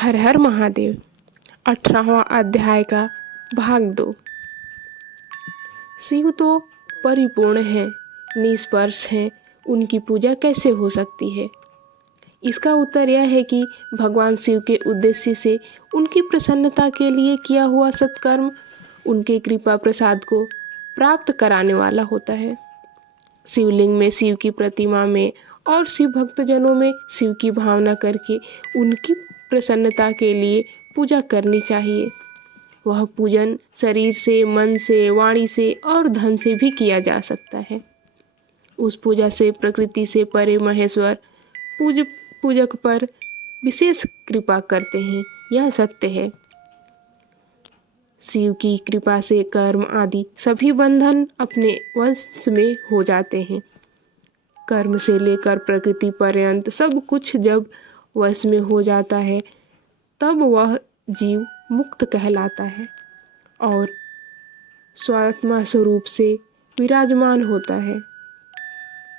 हर हर महादेव 18वां अध्याय का भाग 2। शिव तो परिपूर्ण है, निष्पर्श है, उनकी पूजा कैसे हो सकती है? इसका उत्तर यह है कि भगवान शिव के उद्देश्य से उनकी प्रसन्नता के लिए किया हुआ सत्कर्म उनके कृपा प्रसाद को प्राप्त कराने वाला होता है। शिवलिंग में, शिव की प्रतिमा में और शिव भक्तजनों में शिव की भावना करके उनकी प्रसन्नता के लिए पूजा करनी चाहिए। वह पूजन शरीर से, मन से, वाणी से और धन से भी किया जा सकता है। उस पूजा से प्रकृति से परे महेश्वर पूजक पर विशेष कृपा करते हैं, यह सत्य है। शिव की कृपा से कर्म आदि सभी बंधन अपने वश में हो जाते हैं। कर्म से लेकर प्रकृति पर्यंत सब कुछ जब वश में हो जाता है, तब वह जीव मुक्त कहलाता है और स्वात्मा स्वरूप से विराजमान होता है।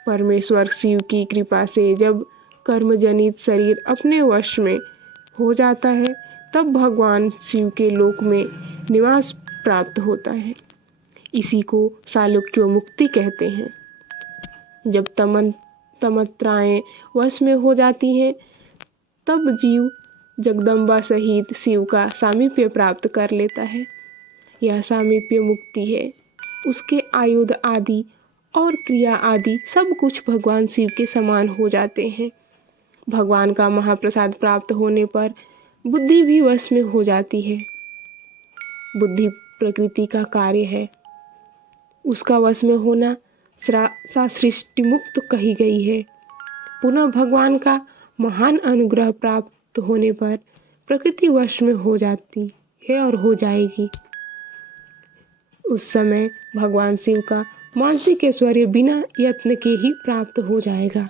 परमेश्वर शिव की कृपा से जब कर्मजनित शरीर अपने वश में हो जाता है, तब भगवान शिव के लोक में निवास प्राप्त होता है। इसी को सालोक्य मुक्ति कहते हैं। जब तमत्राएं वश में हो जाती हैं, तब जीव जगदम्बा सहित शिव का सामीप्य प्राप्त कर लेता है। यह सामीप्य मुक्ति है। उसके आयुध आदि और क्रिया आदि सब कुछ भगवान शिव के समान हो जाते हैं। भगवान का महाप्रसाद प्राप्त होने पर बुद्धि भी वश में हो जाती है। बुद्धि प्रकृति का कार्य है। उसका वश में होना सृष्टि मुक्त कही गई है। पुनः भगवान का महान अनुग्रह प्राप्त होने पर प्रकृति वश में हो जाती है और हो जाएगी। उस समय भगवान शिव का मानसिक ऐश्वर्य बिना यत्न के ही प्राप्त हो जाएगा।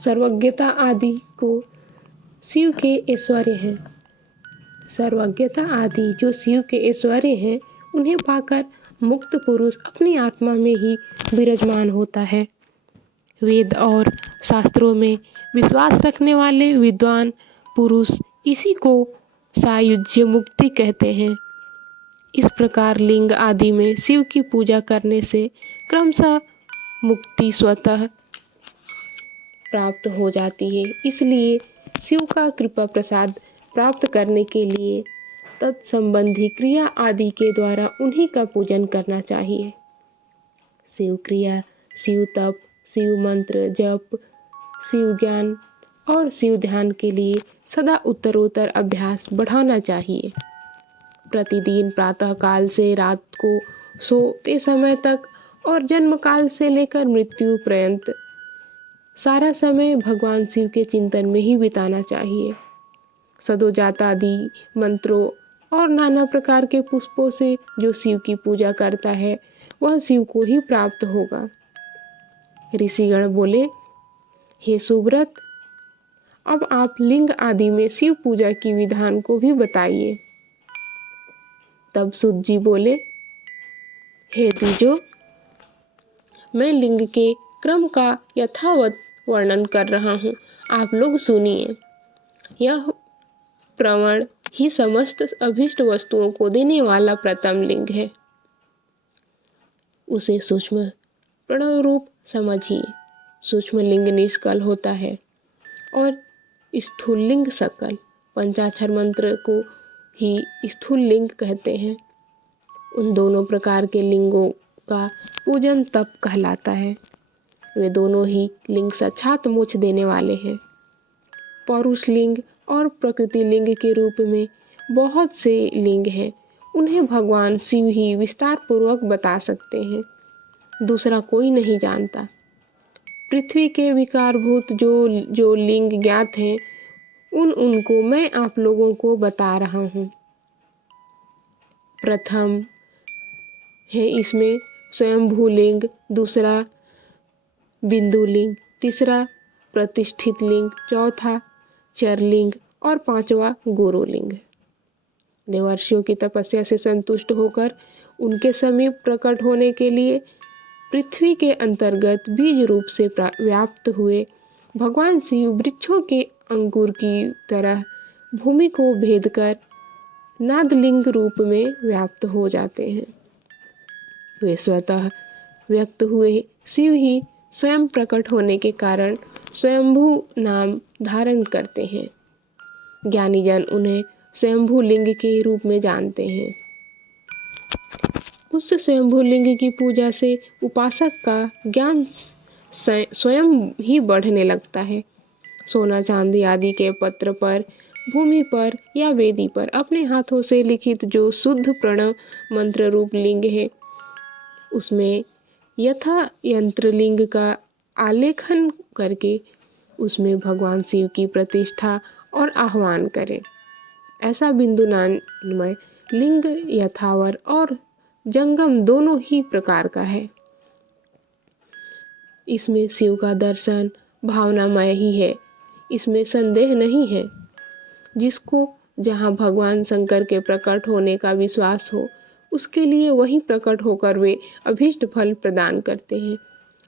सर्वज्ञता आदि को शिव के ऐश्वर्य हैं। सर्वज्ञता आदि जो शिव के ऐश्वर्य हैं, उन्हें पाकर मुक्त पुरुष अपनी आत्मा में ही विराजमान होता है। वेद और शास्त्रों में विश्वास रखने वाले विद्वान पुरुष इसी को सायुज्य मुक्ति कहते हैं। इस प्रकार लिंग आदि में शिव की पूजा करने से क्रमशः मुक्ति स्वतः प्राप्त हो जाती है। इसलिए शिव का कृपा प्रसाद प्राप्त करने के लिए तत्संबंधी क्रिया आदि के द्वारा उन्हीं का पूजन करना चाहिए। शिव क्रिया, शिव तप, शिव मंत्र जप, शिव ज्ञान और शिव ध्यान के लिए सदा उत्तरोत्तर अभ्यास बढ़ाना चाहिए। प्रतिदिन प्रातः काल से रात को सोते समय तक और जन्म काल से लेकर मृत्यु पर्यंत सारा समय भगवान शिव के चिंतन में ही बिताना चाहिए। सदोजात आदि मंत्रों और नाना प्रकार के पुष्पों से जो शिव की पूजा करता है, वह शिव को ही प्राप्त होगा। ऋषिगण बोले, हे सुव्रत, अब आप लिंग आदि में शिव पूजा की विधान को भी बताइए। तब सूत जी बोले, हे द्विजो, मैं लिंग के क्रम का यथावत वर्णन कर रहा हूँ, आप लोग सुनिए। यह प्रवण ही समस्त अभीष्ट वस्तुओं को देने वाला प्रथम लिंग है। उसे सूक्ष्म प्रणव रूप समझिए। सूक्ष्म लिंग निष्कल होता है और स्थूल लिंग सकल। पंचाक्षर मंत्र को ही स्थूल लिंग कहते हैं। उन दोनों प्रकार के लिंगों का पूजन तप कहलाता है। वे दोनों ही लिंग साक्षात मोक्ष देने वाले हैं। पौरुष लिंग और प्रकृति लिंग के रूप में बहुत से लिंग हैं। उन्हें भगवान शिव ही विस्तार पूर्वक बता सकते हैं, दूसरा कोई नहीं जानता। पृथ्वी के विकारभूत जो लिंग ज्ञात हैं, उनको मैं आप लोगों को बता रहा हूँ। प्रथम है इसमें स्वयंभू लिंग, दूसरा बिंदु लिंग, तीसरा प्रतिष्ठित लिंग, चौथा चरलिंग और पांचवा गुरुलिंग। देवर्षियों की तपस्या से संतुष्ट होकर उनके समीप प्रकट होने के लिए पृथ्वी के अंतर्गत बीज रूप से व्याप्त हुए भगवान शिव वृक्षों के अंकुर की तरह भूमि को भेद कर नादलिंग रूप में व्याप्त हो जाते हैं। वे स्वतः व्यक्त हुए शिव ही स्वयं प्रकट होने के कारण स्वयंभू नाम धारण करते हैं। ज्ञानी जन उन्हें स्वयंभू लिंग के रूप में जानते हैं। उस स्वयंभू लिंग की पूजा से उपासक का ज्ञान स्वयं ही बढ़ने लगता है। सोना चांदी आदि के पत्र पर, भूमि पर या वेदी पर अपने हाथों से लिखित जो शुद्ध प्रणव मंत्र रूप लिंग है, उसमें यथा यंत्र लिंग का आलेखन करके उसमें भगवान शिव की प्रतिष्ठा और आह्वान करें। ऐसा बिंदुनामय लिंग यथावर और जंगम दोनों ही प्रकार का है। इसमें शिव का दर्शन भावनामय ही है, इसमें संदेह नहीं है। जिसको जहाँ भगवान शंकर के प्रकट होने का विश्वास हो, उसके लिए वही प्रकट होकर वे अभीष्ट फल प्रदान करते हैं।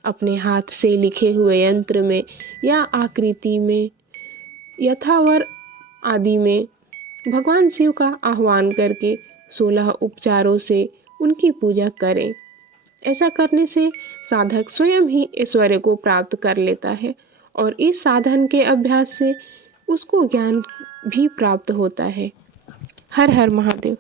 अपने हाथ से लिखे हुए यंत्र में या आकृति में, यथावर आदि में भगवान शिव का आह्वान करके 16 उपचारों से उनकी पूजा करें। ऐसा करने से साधक स्वयं ही ऐश्वर्य को प्राप्त कर लेता है और इस साधन के अभ्यास से उसको ज्ञान भी प्राप्त होता है। हर हर महादेव।